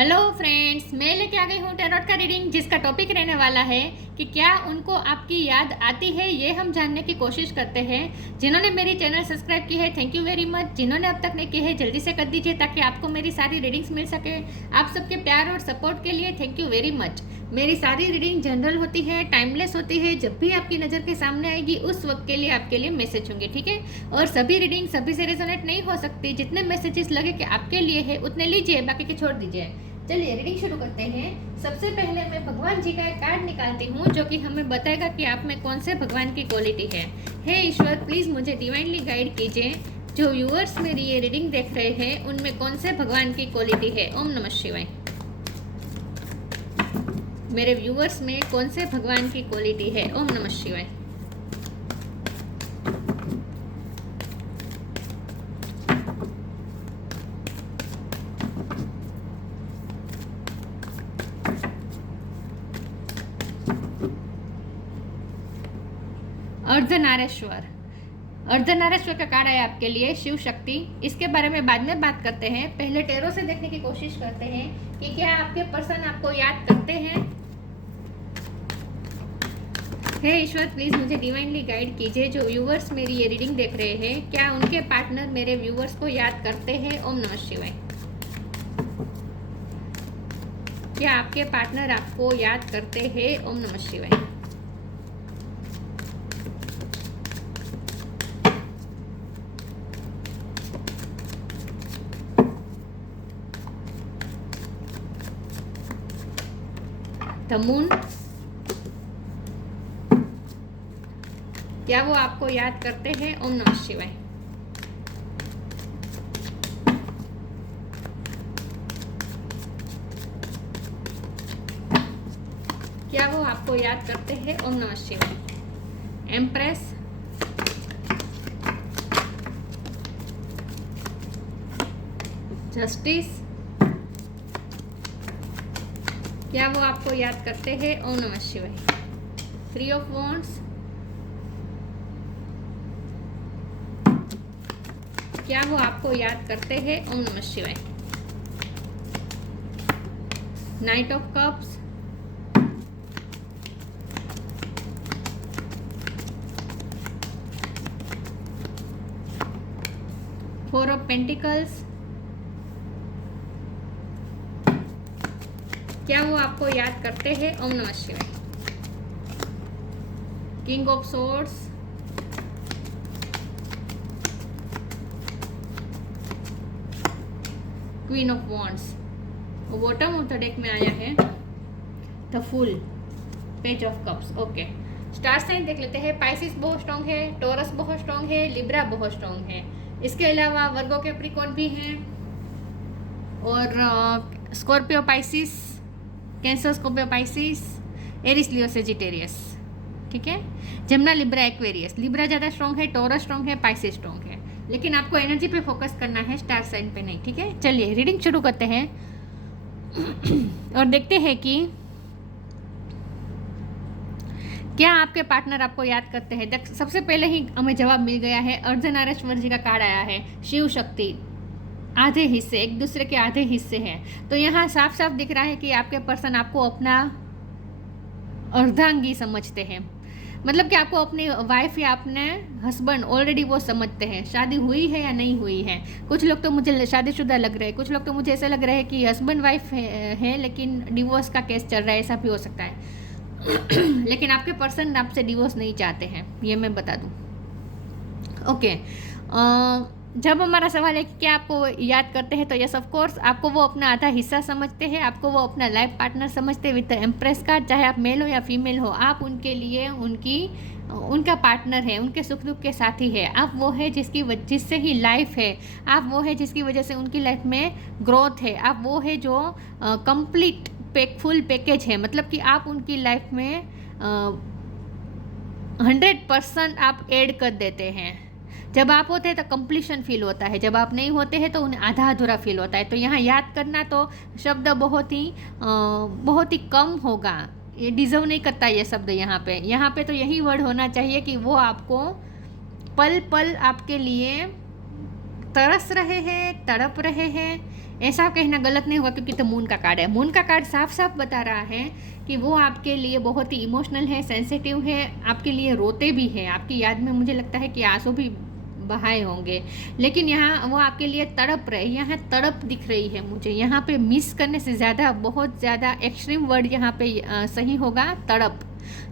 Hello friends, मैं लेके आ गई हूँ टैरोट का रीडिंग, जिसका टॉपिक रहने वाला है कि क्या उनको आपकी याद आती है। ये हम जानने की कोशिश करते हैं। जिन्होंने मेरी चैनल सब्सक्राइब की है, थैंक यू वेरी मच। जिन्होंने अब तक नहीं की है, जल्दी से कर दीजिए ताकि आपको मेरी सारी रीडिंग्स मिल सके। आप सबके प्यार और सपोर्ट के लिए थैंक यू वेरी मच। मेरी सारी रीडिंग जनरल होती है, टाइमलेस होती है। जब भी आपकी नज़र के सामने आएगी उस वक्त के लिए आपके लिए मैसेज होंगे, ठीक है। और सभी रीडिंग सभी से रेजोनेट नहीं हो सकती। जितने मैसेजेस लगे कि आपके लिए है उतने लीजिए, बाकी के छोड़ दीजिए। चलिए रीडिंग शुरू करते हैं। सबसे पहले मैं भगवान जी का एक कार्ड निकालती हूँ जो कि हमें बताएगा कि आप में कौन से भगवान की क्वालिटी है। हे ईश्वर, प्लीज़ मुझे डिवाइनली गाइड कीजिए। जो व्यूअर्स मेरी ये रीडिंग देख रहे हैं उनमें कौन से भगवान की क्वालिटी है। ओम नमः शिवाय। मेरे व्यूअर्स में कौन से भगवान की क्वालिटी है। ओम नमः शिवाय। अर्धनारेश्वर। अर्धनारेश्वर का कार्ड है आपके लिए, शिव शक्ति। इसके बारे में बाद में बात करते हैं। पहले टैरो से देखने की कोशिश करते हैं कि क्या आपके पर्सन आपको याद करते हैं। हे ईश्वर, प्लीज मुझे डिवाइनली गाइड कीजिए। जो व्यूवर्स मेरी ये रीडिंग देख रहे हैं, क्या उनके पार्टनर मेरे व्यूवर्स को याद करते हैं। ओम नमः शिवाय। क्या आपके पार्टनर आपको याद करते हैं। ओम नमः शिवाय। The moon. क्या वो आपको याद करते हैं। ओम नमः शिवाय। क्या वो आपको याद करते हैं। ओम नमः शिवाय। एम्प्रेस। जस्टिस। क्या वो आपको याद करते हैं। ओम नमः शिवाय। Three of wands. क्या वो आपको याद करते हैं। ओम नमः शिवाय। Knight of cups. Four of pentacles. क्या वो आपको याद करते हैं। ओम नमः शिवाय। King of swords. Queen of wands. Bottom of the deck में आया है the fool, page of cups. Okay, star sign देख लेते हैं। पाइसिस बहुत स्ट्रॉन्ग है, टोरस बहुत स्ट्रॉन्ग है, लिब्रा बहुत स्ट्रॉन्ग है। इसके अलावा वर्गो कैप्रिकॉर्न भी हैं, और Scorpio Pisces, cancer Scorpio Pisces, Aries Leo Sagittarius, ठीक है। Jamuna Libra Aquarius. लिब्रा ज़्यादा स्ट्रॉन्ग है, टोरस स्ट्रॉन्ग है, पाइसिस स्ट्रॉन्ग है, लेकिन आपको एनर्जी पे फोकस करना है, स्टार साइन पे नहीं, ठीक है। चलिए रीडिंग शुरू करते हैं और देखते हैं कि क्या आपके पार्टनर आपको याद करते हैं। सबसे पहले ही हमें जवाब मिल गया है। अर्धनारेश्वर जी का कार्ड आया है, शिव शक्ति। आधे हिस्से, एक दूसरे के आधे हिस्से हैं। तो यहाँ साफ साफ दिख रहा है कि आपके पर्सन आपको अपना अर्धांगी समझते हैं। मतलब कि आपको अपनी वाइफ या अपने हस्बैंड ऑलरेडी वो समझते हैं। शादी हुई है या नहीं हुई है। कुछ लोग तो मुझे शादीशुदा लग रहे हैं, कुछ लोग तो मुझे ऐसा लग रहा है कि हस्बैंड वाइफ है लेकिन डिवोर्स का केस चल रहा है, ऐसा भी हो सकता है। लेकिन आपके पर्सन आपसे डिवोर्स नहीं चाहते हैं, ये मैं बता दूं। ओके, जब हमारा सवाल है कि क्या आपको याद करते हैं, तो यस ऑफ कोर्स आपको वो अपना आधा हिस्सा समझते हैं, आपको वो अपना लाइफ पार्टनर समझते हैं विद एम्प्रेस कार्ड। चाहे आप मेल हो या फीमेल हो, आप उनके लिए उनका पार्टनर है, उनके सुख दुख के साथी है। आप वो है जिससे ही लाइफ है। आप वो है जिसकी वजह से उनकी लाइफ में ग्रोथ है। आप वो है जो कंप्लीट फुल पैकेज है। मतलब कि आप उनकी लाइफ में 100% आप ऐड कर देते हैं। जब आप होते हैं तो कंप्लीशन फील होता है, जब आप नहीं होते हैं तो उन्हें आधा अधूरा फील होता है। तो यहाँ याद करना तो शब्द बहुत ही कम होगा, ये डिज़र्व नहीं करता ये शब्द यहाँ पे तो यही वर्ड होना चाहिए कि वो आपको पल पल आपके लिए तरस रहे हैं, तड़प रहे हैं, ऐसा कहना गलत नहीं होगा क्योंकि तो मून का कार्ड है। मून का कार्ड साफ साफ बता रहा है कि वो आपके लिए बहुत ही इमोशनल है, सेंसिटिव है, आपके लिए रोते भी है, आपकी याद में मुझे लगता है कि आंसू भी बहाए होंगे, लेकिन यहाँ वो आपके लिए तड़प रहे, यहाँ तड़प दिख रही है मुझे। यहाँ पे मिस करने से ज़्यादा, बहुत ज़्यादा एक्सट्रीम वर्ड यहाँ पे सही होगा,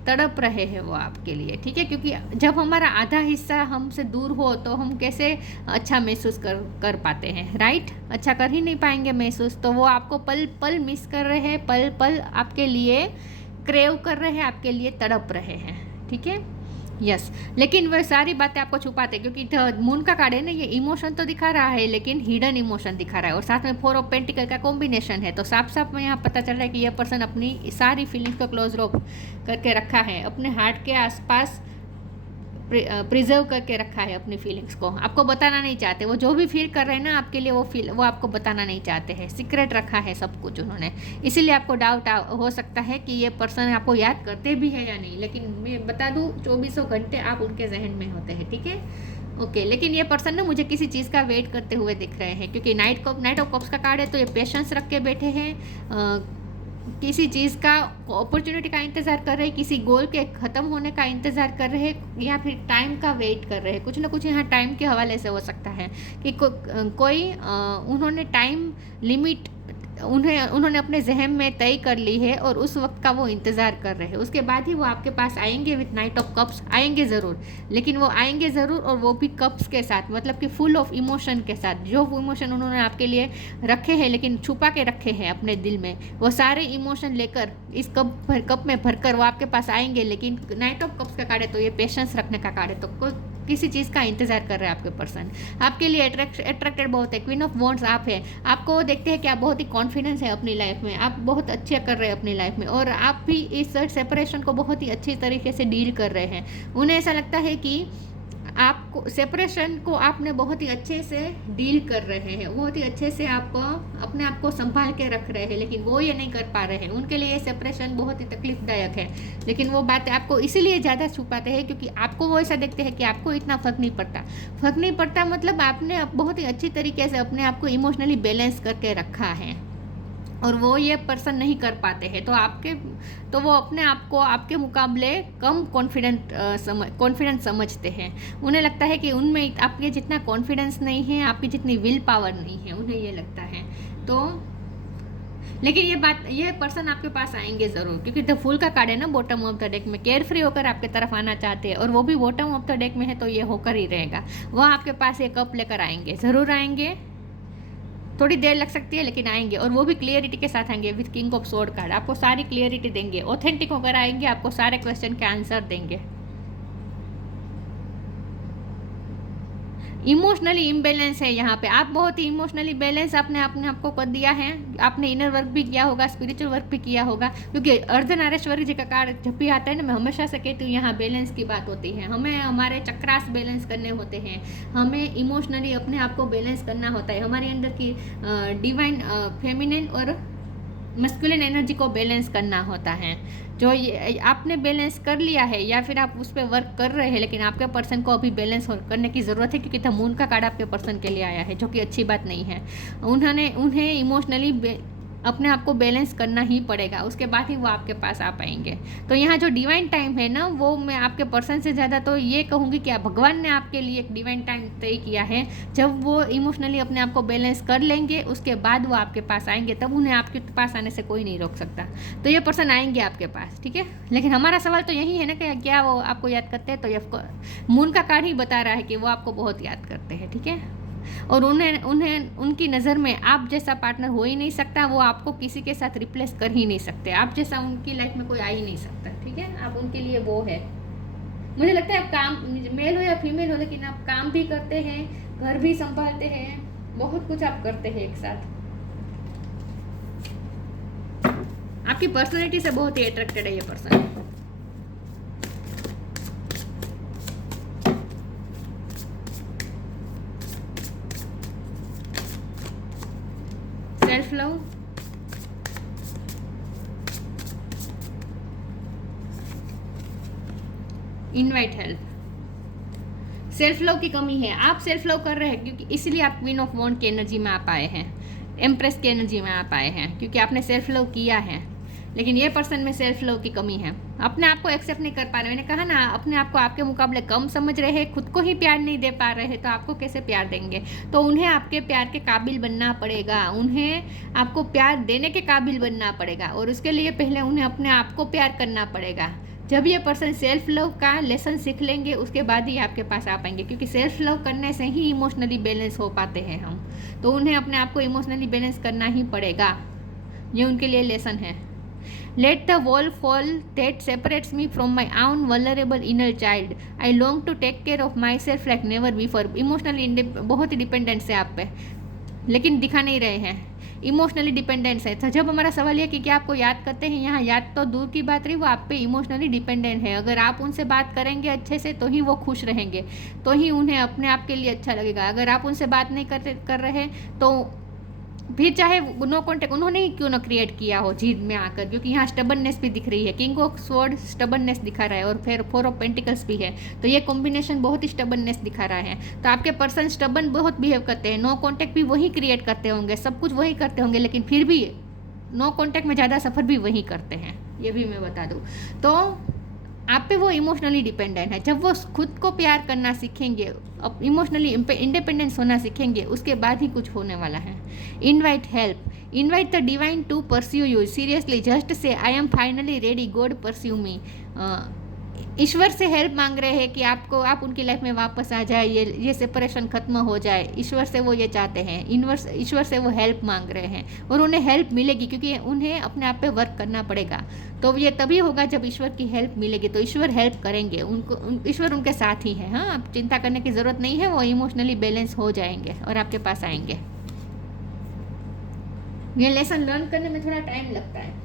तड़प रहे हैं वो आपके लिए, ठीक है। क्योंकि जब हमारा आधा हिस्सा हमसे दूर हो तो हम कैसे अच्छा महसूस कर पाते हैं, राइट? अच्छा कर ही नहीं पाएंगे महसूस। तो वो आपको पल पल मिस कर रहे हैं, पल पल आपके लिए क्रेव कर रहे हैं, आपके लिए तड़प रहे हैं, ठीक है। यस, लेकिन वह सारी बातें आपको छुपाते हैं क्योंकि मून का कार्ड है ना, ये इमोशन तो दिखा रहा है लेकिन हिडन इमोशन दिखा रहा है, और साथ में 4 ऑफ पेंटिकल का कॉम्बिनेशन है। तो साफ साफ में यहाँ पता चल रहा है कि यह पर्सन अपनी सारी फीलिंग्स को क्लोज रॉक करके रखा है, अपने हार्ट के आसपास प्रिजर्व करके रखा है अपनी फीलिंग्स को, आपको बताना नहीं चाहते। वो जो भी फील कर रहे हैं ना आपके लिए, वो आपको बताना नहीं चाहते हैं, सीक्रेट रखा है सब कुछ उन्होंने। इसीलिए आपको डाउट हो सकता है कि ये पर्सन आपको याद करते भी है या नहीं, लेकिन मैं बता दूँ 24 घंटे आप उनके जहन में होते हैं, ठीक है। ओके, लेकिन ये पर्सन ना मुझे किसी चीज़ का वेट करते हुए दिख रहे हैं, क्योंकि नाइट ऑफ कप्स का कार्ड है, तो ये पेशेंस रख के बैठे हैं, किसी चीज़ का अपॉर्चुनिटी का इंतज़ार कर रहे हैं, किसी गोल के ख़त्म होने का इंतज़ार कर रहे हैं, या फिर टाइम का वेट कर रहे हैं। कुछ ना कुछ यहाँ टाइम के हवाले से हो सकता है कि कोई उन्होंने टाइम लिमिट उन्होंने अपने जहन में तय कर ली है और उस वक्त का वो इंतज़ार कर रहे हैं। उसके बाद ही वो आपके पास आएंगे विथ नाइट ऑफ कप्स, आएंगे ज़रूर, लेकिन वो आएंगे ज़रूर, और वो भी कप्स के साथ, मतलब कि फुल ऑफ इमोशन के साथ। जो इमोशन उन्होंने आपके लिए रखे हैं लेकिन छुपा के रखे हैं अपने दिल में, वो सारे इमोशन लेकर इस कप में भरकर वो आपके पास आएंगे। लेकिन नाइट ऑफ कप्स का कार्ड है तो ये पेशेंस रखने का कार्ड है, तो किसी चीज़ का इंतजार कर रहे हैं आपके पर्सन, आपके लिए अट्रैक्टेड बहुत है। क्वीन ऑफ वॉन्ड्स आप है, आपको देखते हैं कि आप बहुत ही कॉन्फिडेंस है अपनी लाइफ में, आप बहुत अच्छे कर रहे हैं अपनी लाइफ में, और आप भी इस सेपरेशन को बहुत ही अच्छी तरीके से डील कर रहे हैं। उन्हें ऐसा लगता है कि आपको सेपरेशन को आपने बहुत ही अच्छे से डील कर रहे हैं, बहुत ही अच्छे से आप अपने आप को संभाल के रख रहे हैं, लेकिन वो ये नहीं कर पा रहे हैं। उनके लिए ये सेपरेशन बहुत ही तकलीफदायक है, लेकिन वो बातें आपको इसीलिए ज़्यादा छुपाते हैं क्योंकि आपको वो ऐसा देखते हैं कि आपको इतना फ़र्क नहीं पड़ता, मतलब आपने बहुत ही अच्छी तरीके से अपने आप को इमोशनली बैलेंस करके रखा है, और वो ये पर्सन नहीं कर पाते हैं। तो वो अपने आप को आपके मुकाबले कम कॉन्फिडेंट समझते हैं। उन्हें लगता है कि उनमें आपके जितना कॉन्फिडेंस नहीं है, आपकी जितनी विल पावर नहीं है, उन्हें ये लगता है। तो लेकिन ये पर्सन आपके पास आएंगे ज़रूर, क्योंकि द फूल का कार्ड है ना बॉटम ऑफ द डेक में, केयर फ्री होकर आपके तरफ आना चाहते हैं, और वो भी बॉटम ऑफ द डेक में है तो ये होकर ही रहेगा। वो आपके पास ये कप लेकर आएंगे, ज़रूर आएंगे, थोड़ी देर लग सकती है लेकिन आएंगे, और वो भी क्लियरिटी के साथ आएंगे with king of sword card. आपको सारी क्लियरिटी देंगे, ऑथेंटिक होकर आएंगे, आपको सारे क्वेश्चन के आंसर देंगे। इमोशनली इम्बैलेंस है यहाँ पे, आप बहुत ही इमोशनली बैलेंस अपने आप को कर दिया है। आपने इनर वर्क भी किया होगा, स्पिरिचुअल वर्क भी किया होगा, क्योंकि अर्धनारीश्वरी जी का कार्ड जब भी आता है ना, मैं हमेशा से कहती हूँ यहाँ बैलेंस की बात होती है। हमें हमारे चक्रास बैलेंस करने होते हैं, हमें इमोशनली अपने आप को बैलेंस करना होता है, हमारे अंदर की डिवाइन फेमिनिन और मस्कुलिन एनर्जी को बैलेंस करना होता है। जो ये आपने बैलेंस कर लिया है या फिर आप उस पर वर्क कर रहे हैं, लेकिन आपके पर्सन को अभी बैलेंस करने की ज़रूरत है, क्योंकि द मून का कार्ड आपके पर्सन के लिए आया है, जो कि अच्छी बात नहीं है। उन्हें इमोशनली अपने आप को बैलेंस करना ही पड़ेगा, उसके बाद ही वो आपके पास आ पाएंगे। तो यहाँ जो डिवाइन टाइम है ना, वो मैं आपके पर्सन से ज़्यादा तो ये कहूँगी कि भगवान ने आपके लिए एक डिवाइन टाइम तय किया है। जब वो इमोशनली अपने आप को बैलेंस कर लेंगे, उसके बाद वो आपके पास आएंगे, तब उन्हें आपके पास आने से कोई नहीं रोक सकता। तो ये पर्सन आएंगे आपके पास, ठीक है। लेकिन हमारा सवाल तो यही है ना कि क्या वो आपको याद करते हैं, तो ये मून का कार्ड ही बता रहा है कि वो आपको बहुत याद करते हैं, ठीक है। और उन्हें उनकी नज़र में आप जैसा पार्टनर हो ही नहीं सकता, वो आपको किसी के साथ रिप्लेस कर ही नहीं सकते, आप जैसा उनकी लाइफ में कोई आ ही नहीं सकता, ठीक है। आप उनके लिए वो है। मुझे लगता है आप काम, मेल हो या फीमेल हो, लेकिन आप काम भी करते हैं, घर भी संभालते हैं, बहुत कुछ आप करते हैं एक साथ। आपकी पर्सनैलिटी से बहुत ही अट्रैक्टेड है ये person. Self love, invite help. Self love की कमी है, आप सेल्फ लव कर रहे हैं, क्योंकि इसलिए आप क्वीन ऑफ वॉन्ड की एनर्जी में आप आए हैं। एम्प्रेस की एनर्जी में आप आए हैं क्योंकि आपने सेल्फ लव किया है, लेकिन ये पर्सन में सेल्फ लव की कमी है। अपने आप को एक्सेप्ट नहीं कर पा रहे। मैंने कहा ना, अपने आप को आपके मुकाबले कम समझ रहे हैं, खुद को ही प्यार नहीं दे पा रहे हैं, तो आपको कैसे प्यार देंगे। तो उन्हें आपके प्यार के काबिल बनना पड़ेगा, उन्हें आपको प्यार देने के काबिल बनना पड़ेगा, और उसके लिए पहले उन्हें अपने आप को प्यार करना पड़ेगा। जब ये पर्सन सेल्फ लव का लेसन सीख लेंगे उसके बाद ही आपके पास आ पाएंगे, क्योंकि सेल्फ लव करने से ही इमोशनली बैलेंस हो पाते हैं हम। तो उन्हें अपने आप को इमोशनली बैलेंस करना ही पड़ेगा, ये उनके लिए लेसन है। Let the wall fall that separates me from my own vulnerable inner child. I long to take care of myself like never before. Emotionally बहुत ही डिपेंडेंट है आप पे, लेकिन दिखा नहीं रहे हैं। इमोशनली डिपेंडेंस है। तो जब हमारा सवाल यह कि क्या आपको याद करते हैं, यहाँ याद तो दूर की बात रही, वो आप पे इमोशनली डिपेंडेंट है। अगर आप उनसे बात करेंगे अच्छे से तो ही वो खुश रहेंगे, तो ही उन्हें अपने आप के लिए अच्छा लगेगा। अगर आप उनसे बात नहीं कर रहे तो फिर चाहे नो कॉन्टेक्ट उन्होंने ही क्यों ना क्रिएट किया हो जीत में आकर, क्योंकि यहाँ स्टबननेस भी दिख रही है। किंग ऑफ स्वॉर्ड स्टबननेस दिखा रहा है और फिर 4 ऑफ पेंटिकल्स भी है, तो ये कॉम्बिनेशन बहुत ही स्टबननेस दिखा रहा है। तो आपके पर्सन स्टबन बहुत बिहेव करते हैं। नो कॉन्टेक्ट भी वही क्रिएट करते होंगे, सब कुछ वही करते होंगे, लेकिन फिर भी नो कॉन्टेक्ट में ज़्यादा सफ़र भी वही करते हैं, ये भी मैं बता दूँ। तो आप पे वो इमोशनली डिपेंडेंट है। जब वो खुद को प्यार करना सीखेंगे, अब इमोशनली इंडिपेंडेंस होना सीखेंगे, उसके बाद ही कुछ होने वाला है। Invite help, invite the divine to pursue you seriously, just say I am finally ready, God pursue me. ईश्वर से हेल्प मांग रहे हैं कि आप उनकी लाइफ में वापस आ जाए, ये सेपरेशन खत्म हो जाए। ईश्वर से वो ये चाहते हैं, ईश्वर से वो हेल्प मांग रहे हैं, और उन्हें हेल्प मिलेगी, क्योंकि उन्हें अपने आप पे वर्क करना पड़ेगा। तो ये तभी होगा जब ईश्वर की हेल्प मिलेगी, तो ईश्वर हेल्प करेंगे उनको, ईश्वर उनके साथ ही है। हाँ, आप चिंता करने की ज़रूरत नहीं है, वो इमोशनली बैलेंस हो जाएंगे और आपके पास आएंगे। ये लेसन लर्न करने में थोड़ा टाइम लगता है,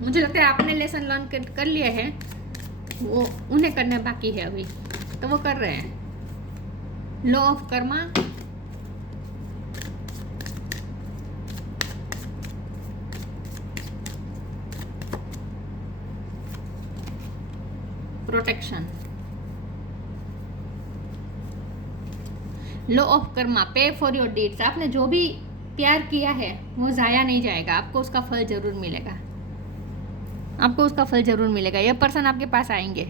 मुझे लगता है आपने लेसन लर्न कर लिए हैं, वो उन्हें करना बाकी है अभी, तो वो कर रहे हैं। Law of Karma, protection, law of Karma, पे फॉर योर डीड्स। आपने जो भी प्यार किया है वो ज़ाया नहीं जाएगा, आपको उसका फल जरूर मिलेगा, आपको उसका फल जरूर मिलेगा। ये पर्सन आपके पास आएंगे।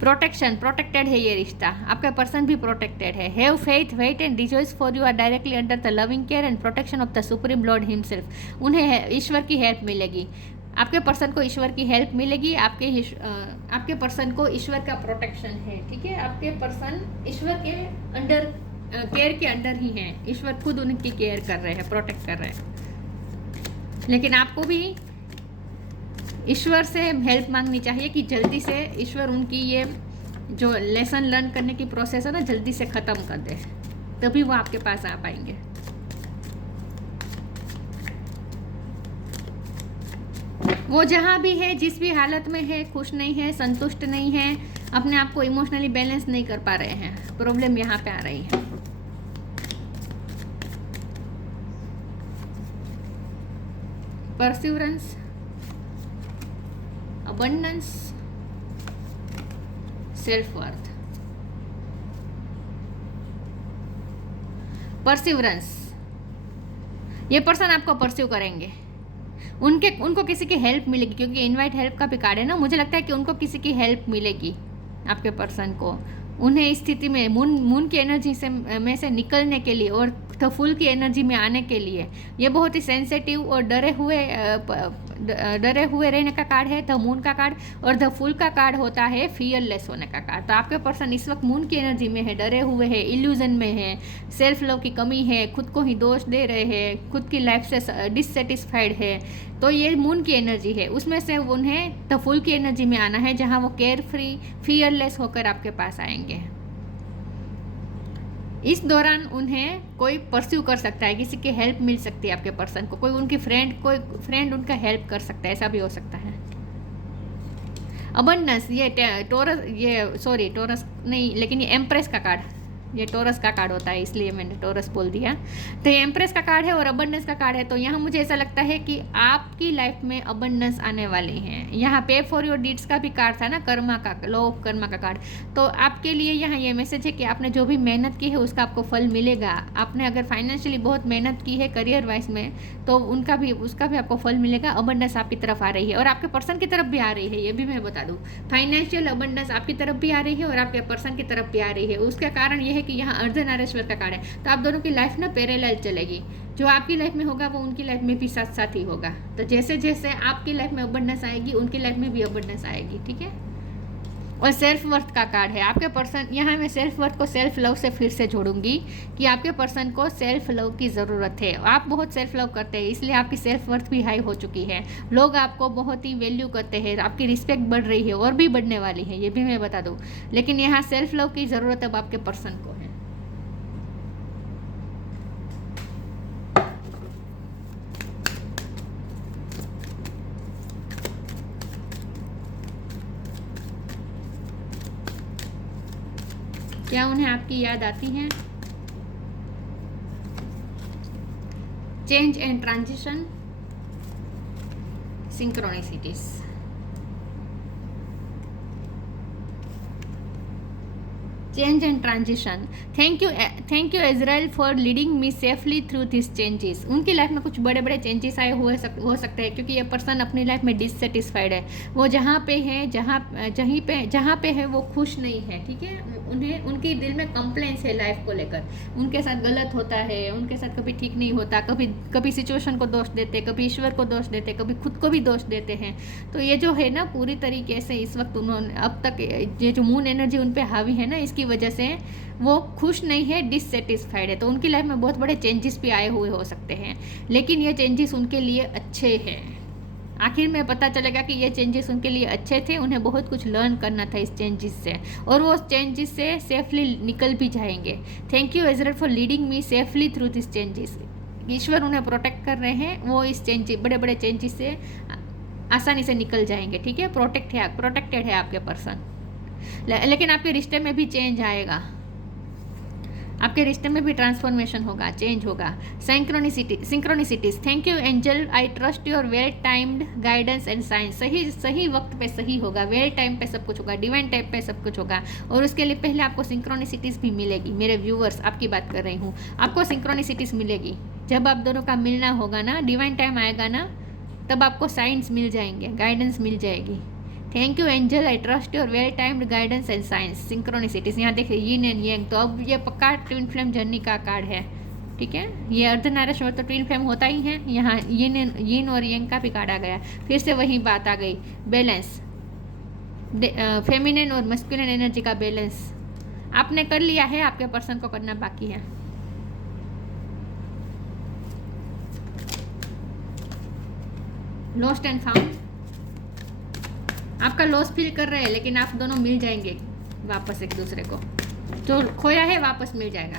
प्रोटेक्शन, प्रोटेक्टेड है ये रिश्ता, आपका पर्सन भी प्रोटेक्टेड है। Have faith, wait and rejoice for you are directly under the loving care and protection of the supreme lord himself. उन्हें ईश्वर की हेल्प मिलेगी, आपके पर्सन को ईश्वर की हेल्प मिलेगी। आपके पर्सन को ईश्वर का प्रोटेक्शन है, ठीक है। आपके पर्सन ईश्वर के अंडर, केयर के अंडर ही हैं। ईश्वर खुद उनकी केयर कर रहे हैं, प्रोटेक्ट कर रहे हैं, लेकिन आपको भी ईश्वर से हेल्प मांगनी चाहिए कि जल्दी से ईश्वर उनकी ये जो लेसन लर्न करने की प्रोसेस है ना, जल्दी से ख़त्म कर दे, तभी वो आपके पास आ पाएंगे। वो जहाँ भी है, जिस भी हालत में है, खुश नहीं है, संतुष्ट नहीं है, अपने आप को इमोशनली बैलेंस नहीं कर पा रहे हैं, प्रॉब्लम यहाँ पे आ रही है। Perseverance, abundance, self worth. Perseverance, ये पर्सन आपको परस्यू करेंगे, उनको किसी की हेल्प मिलेगी, क्योंकि इनवाइट हेल्प का भी कार्ड है ना। मुझे लगता है कि उनको किसी की हेल्प मिलेगी, आपके पर्सन को। उन्हें इस स्थिति में मून की एनर्जी में से निकलने के लिए और द फुल की एनर्जी में आने के लिए, ये बहुत ही सेंसिटिव और डरे हुए रहने का कार्ड है, द मून का कार्ड। और द फुल का कार्ड होता है फियरलेस होने का कार्ड। तो आपके पर्सन इस वक्त मून की एनर्जी में है, डरे हुए हैं, इल्यूजन में है, सेल्फ लव की कमी है, खुद को ही दोष दे रहे हैं, खुद की लाइफ से डिससेटिस्फाइड है। तो ये मून की एनर्जी है, उसमें से उन्हें द फुल की एनर्जी में आना है, जहाँ वो केयर फ्री, फियरलेस होकर आपके पास आएंगे। इस दौरान उन्हें कोई परस्यू कर सकता है, किसी की हेल्प मिल सकती है आपके पर्सन को, कोई फ्रेंड उनका हेल्प कर सकता है, ऐसा भी हो सकता है। अबंडेंस, ये टोरस नहीं, लेकिन ये एम्प्रेस का कार्ड, ये टोरस का कार्ड होता है, इसलिए मैंने टोरस बोल दिया। तो ये एम्प्रेस का कार्ड है और अबंडेंस का कार्ड है। तो यहाँ मुझे ऐसा लगता है कि आपकी लाइफ में अबंडेंस आने वाले हैं। यहाँ पे फॉर योर डीड्स का भी कार्ड था ना, कर्मा का, लॉ ऑफ कर्मा का कार्ड। तो आपके लिए यहाँ ये मैसेज है कि आपने जो भी मेहनत की है उसका आपको फल मिलेगा। आपने अगर फाइनेंशियली बहुत मेहनत की है करियर वाइज में, तो उसका भी आपको फल मिलेगा। अबंडेंस आपकी तरफ आ रही है और आपके पर्सन की तरफ भी आ रही है, ये भी मैं बता दूँ। फाइनेंशियल अबंडेंस आपकी तरफ भी आ रही है और आपके पर्सन की तरफ भी आ रही है। उसका कारण यह है कि यहाँ अर्धनारीश्वर का कार्ड है। तो आप दोनों की लाइफ ना पैरेलल चलेगी। जो आपकी लाइफ में होगा वो उनकी लाइफ में भी साथ साथ ही होगा। तो जैसे जैसे आपकी लाइफ में अबंडेंस आएगी, उनकी लाइफ में भी अबंडेंस आएगी, ठीक है। और सेल्फ वर्थ का कार्ड है। आपके पर्सन, यहाँ मैं सेल्फ वर्थ को सेल्फ लव से फिर से जोड़ूंगी कि आपके पर्सन को सेल्फ लव की ज़रूरत है। आप बहुत सेल्फ लव करते हैं, इसलिए आपकी सेल्फ वर्थ भी हाई हो चुकी है। लोग आपको बहुत ही वैल्यू करते हैं, आपकी रिस्पेक्ट बढ़ रही है और भी बढ़ने वाली है, ये भी मैं बता दूँ। लेकिन यहाँ सेल्फ लव की ज़रूरत अब आपके पर्सन को है। क्या उन्हें आपकी याद आती है? Change and transition, synchronicities. Change and transition. Thank you Azrael for leading me safely through this changes. उनकी लाइफ में कुछ बड़े बड़े चेंजेस आए हो सकते हैं, क्योंकि ये पर्सन अपनी लाइफ में डिससेटिस्फाइड है। वो जहाँ पे है, जहाँ पे है वो खुश नहीं है, ठीक है। उनकी दिल में कंप्लेंट्स है लाइफ को लेकर। उनके साथ गलत होता है, उनके साथ कभी ठीक नहीं होता, कभी सिचुएशन को दोष देते, कभी ईश्वर को दोष देते, कभी खुद को भी दोष देते हैं। तो ये जो है ना, पूरी तरीके से इस वक्त उन्होंने अब तक ये जो मून एनर्जी उन पर हावी है ना, इसकी वजह से वो खुश नहीं है, डिससेटिस्फाइड है। तो उनकी लाइफ में बहुत बड़े चेंजेस भी आए हुए हो सकते हैं, लेकिन ये चेंजेस उनके लिए अच्छे हैं। आखिर में पता चलेगा कि ये चेंजेस उनके लिए अच्छे थे। उन्हें बहुत कुछ लर्न करना था इस चेंजेस से, और वो चेंजेस से सेफली निकल भी जाएंगे। Thank you Azrael for leading me safely through this changes. ईश्वर उन्हें प्रोटेक्ट कर रहे हैं, वो इस बड़े बड़े चेंजेस से आसानी से निकल जाएंगे, ठीक है। प्रोटेक्टेड है आपके पर्सन। लेकिन आपके रिश्ते में भी चेंज आएगा, आपके रिश्ते में भी ट्रांसफॉर्मेशन होगा, चेंज होगा। Synchronicities. Thank you angel, I trust your well timed guidance and science. सही वक्त पे सही होगा, वेल टाइम पे सब कुछ होगा, डिवाइन टाइम पे सब कुछ होगा। और उसके लिए पहले आपको सिंक्रोनिसिटीज भी मिलेगी। मेरे व्यूअर्स, आपकी बात कर रही हूँ, आपको सिंक्रोनिसिटीज मिलेगी। जब आप दोनों का मिलना होगा ना, डिवाइन टाइम आएगा ना, तब आपको साइंस मिल जाएंगे, गाइडेंस मिल जाएगी। Thank you angel, I trust your well timed guidance and science. Synchronicities. यहाँ देखिए यीन एंड यांग, तो अब ये पक्का ट्विन फ्लेम जर्नी का कार्ड है, ठीक है। ये अर्धनारीश्वर तो ट्विन फ्लेम होता ही है। यहाँ यीन और यांग का भी कार्ड आ गया, फिर से वही बात आ गई, बैलेंस, फेमिनिन और मस्कुलिन एनर्जी का बैलेंस। आपने कर लिया है, आपके पर्सन को करना बाकी है। Lost and found. आपका लॉस फील कर रहे हैं, लेकिन आप दोनों मिल जाएंगे वापस एक दूसरे को। जो खोया है वापस मिल जाएगा।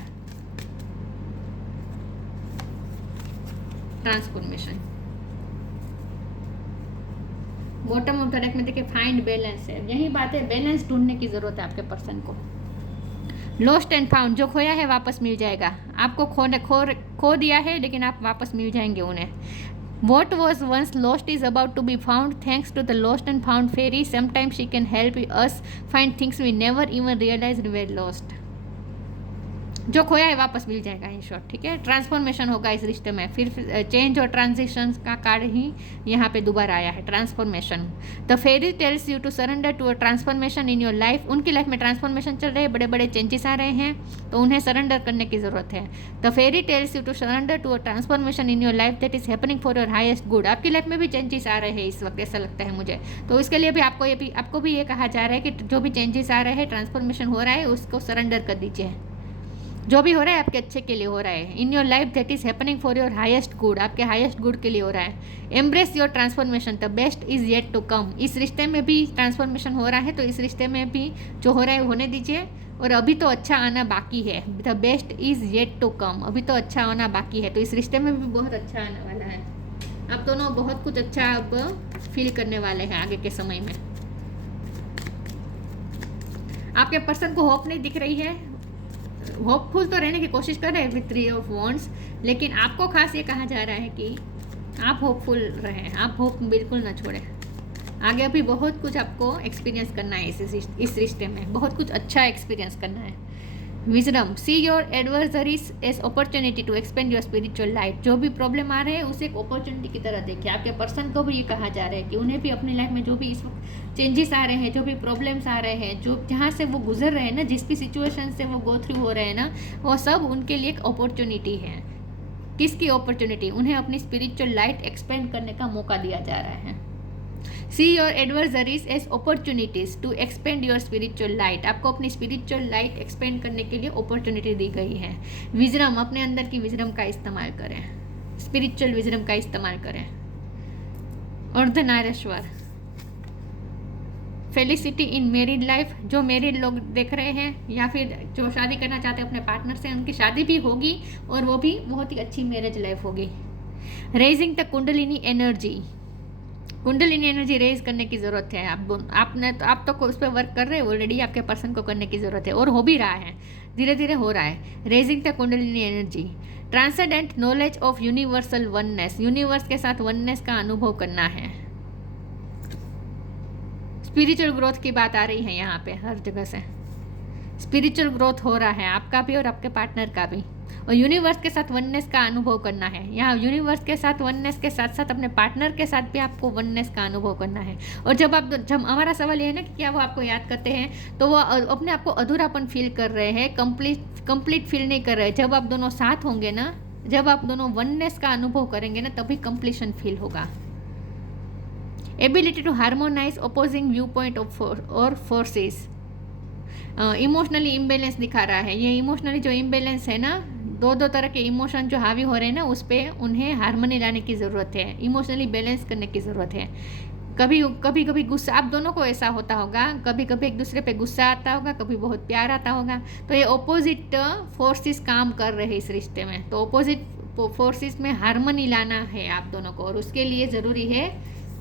Transformation. Bottom of the deck में देखिए फाइंड बैलेंस है। यही बात है, बैलेंस ढूंढने की जरूरत है आपके पर्सन को। लॉस्ट एंड फाउंड, जो खोया है वापस मिल जाएगा। आपको खो दिया है, लेकिन आप वापस मिल जाएंगे उन्हें। What was once lost is about to be found thanks to the lost and found fairy. Sometimes she can help us find things we never even realized were lost. जो खोया है वापस मिल जाएगा, इन शॉर्ट, ठीक है। Transformation होगा इस रिश्ते में। फिर चेंज और ट्रांजिशन का कार्ड ही यहाँ पे दोबारा आया है, transformation. The fairy tells you to surrender to a transformation in your life. उनकी लाइफ में ट्रांसफॉर्मेशन चल रहे हैं, बड़े बड़े चेंजेस आ रहे हैं, तो उन्हें सरेंडर करने की ज़रूरत है। The fairy tells you to surrender to a transformation in your life that is happening for your highest good. आपकी लाइफ में भी चेंजेस आ रहे हैं इस वक्त, ऐसा लगता है मुझे। तो इसके लिए भी आपको भी ये कहा जा रहा है कि जो भी चेंजेस आ रहे हैं, ट्रांसफॉर्मेशन हो रहा है, उसको सरेंडर कर दीजिए। जो भी हो रहा है आपके अच्छे के लिए हो रहा है। In your life that is happening for your highest good, आपके हाईएस्ट गुड के लिए हो रहा है। Embrace your transformation, the best is yet to come. इस रिश्ते में भी ट्रांसफॉर्मेशन हो रहा है, तो इस रिश्ते में भी जो हो रहा है होने दीजिए। और अभी तो अच्छा आना बाकी है, the best is yet to come. अभी तो अच्छा आना बाकी है, तो इस रिश्ते में भी बहुत अच्छा आने वाला है। आप दोनों बहुत कुछ अच्छा अब फील करने वाले हैं आगे के समय में। आपके पर्सन को होप नहीं दिख रही है, होपफुल तो रहने की कोशिश कर रहे हैं विथ 3 ऑफ वॉन्ड्स, लेकिन आपको खास ये कहा जा रहा है कि आप होपफुल रहें, आप होप बिल्कुल ना छोड़ें। आगे अभी बहुत कुछ आपको एक्सपीरियंस करना है इस रिश्ते में, बहुत कुछ अच्छा एक्सपीरियंस करना है। Wisdom, see your adversaries as opportunity to expand your spiritual life. जो भी प्रॉब्लम आ रहे हैं उसे एक अपॉर्चुनिटी की तरह देखिए। आपके पर्सन को भी ये कहा जा रहा है कि उन्हें भी अपनी लाइफ में जो भी इस वक्त चेंजेस आ रहे हैं, जो भी प्रॉब्लम्स आ रहे हैं, जो जहाँ से वो गुजर रहे हैं ना, जिस भी सिचुएशन से वो गो थ्रू हो रहे हैं ना, वो सब उनके लिए एक अपॉर्चुनिटी है। किसकी अपॉर्चुनिटी? उन्हें अपनी स्पिरिचुअल लाइट एक्सपेंड करने का मौका दिया जा रहा है। See your adversaries as opportunities to expand your spiritual light. आपको अपनी स्पिरिचुअल लाइट एक्सपेंड करने के लिए अपॉर्चुनिटी दी गई है। विजडम, अपने अंदर की विजडम का इस्तेमाल करें, स्पिरिचुअल विजडम का इस्तेमाल करें। Ardhanarishvara, felicity in married life. जो मैरिड लोग देख रहे हैं या फिर जो शादी करना चाहते हैं अपने पार्टनर से, उनकी शादी भी होगी और वो भी बहुत ही अच्छी मैरिज लाइफ होगी। Raising the kundalini energy. Kundalini energy raise करने की ज़रूरत है। आप तो उस पर वर्क कर रहे हैं ऑलरेडी, आपके पर्सन को करने की ज़रूरत है और हो भी रहा है, धीरे धीरे हो रहा है। Raising the kundalini energy, transcendent knowledge of universal oneness. Universe के साथ वननेस का अनुभव करना है। स्पिरिचुअल ग्रोथ की बात आ रही है यहाँ पे, हर जगह से स्पिरिचुअल ग्रोथ हो रहा है, आपका भी और आपके पार्टनर का भी। और यूनिवर्स के साथ वननेस का अनुभव करना है। यहाँ यूनिवर्स के साथ वननेस के साथ साथ अपने पार्टनर के साथ भी आपको वननेस का अनुभव करना है। और जब हमारा सवाल ये है ना कि क्या वो आपको याद करते हैं, तो वो अपने आप को अधूरापन फील कर रहे हैं, कंप्लीट फील नहीं कर रहे। जब आप दोनों साथ होंगे ना, जब आप दोनों वननेस का अनुभव करेंगे ना, तभी कंप्लीशन फील होगा। Ability to harmonise opposing viewpoint और फोर्सेस। इमोशनली इम्बेलेंस दिखा रहा है। ये इमोशनली जो इम्बेलेंस है ना, दो तरह के इमोशन जो हावी हो रहे हैं ना, उस पर उन्हें हार्मनी लाने की ज़रूरत है, इमोशनली बैलेंस करने की ज़रूरत है। कभी गुस्सा, आप दोनों को ऐसा होता होगा, कभी एक दूसरे पे गुस्सा आता होगा, कभी बहुत प्यार आता होगा। तो ये ऑपोजिट फोर्सेस काम कर रहे हैं इस रिश्ते में, तो ऑपोजिट फोर्सेस में हार्मनी लाना है आप दोनों को, और उसके लिए ज़रूरी है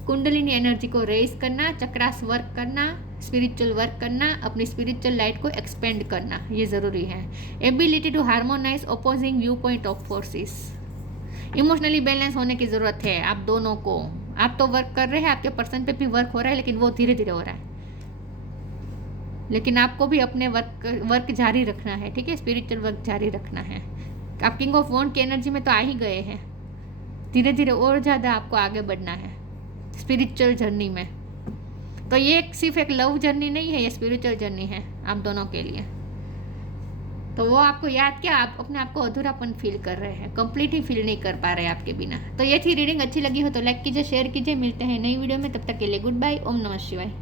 कुंडलिनी एनर्जी को रेज करना, चक्रास वर्क करना, स्पिरिचुअल वर्क करना, अपनी स्पिरिचुअल लाइट को एक्सपेंड करना, ये ज़रूरी है। Ability to harmonise opposing viewpoint of forces. Emotionally balance होने की ज़रूरत है आप दोनों को। आप तो वर्क कर रहे हैं, आपके पर्सन पे भी वर्क हो रहा है, लेकिन वो धीरे धीरे हो रहा है, लेकिन आपको भी अपने वर्क जारी रखना है, ठीक है, स्पिरिचुअल वर्क जारी रखना है। आप किंग ऑफ वॉन्ड की एनर्जी में तो आ ही गए हैं, धीरे धीरे और ज़्यादा आपको आगे बढ़ना है स्पिरिचुअल जर्नी में। तो ये सिर्फ एक लव जर्नी नहीं है, ये स्पिरिचुअल जर्नी है आप दोनों के लिए। तो वो आपको याद क्या, आप अपने आप को अधूरापन फील कर रहे हैं, कंप्लीट ही फील नहीं कर पा रहे आपके बिना। तो ये थी रीडिंग, अच्छी लगी हो तो लाइक कीजिए, शेयर कीजिए। मिलते हैं नई वीडियो में, तब तक के लिए गुड बाय। ओम नमः शिवाय।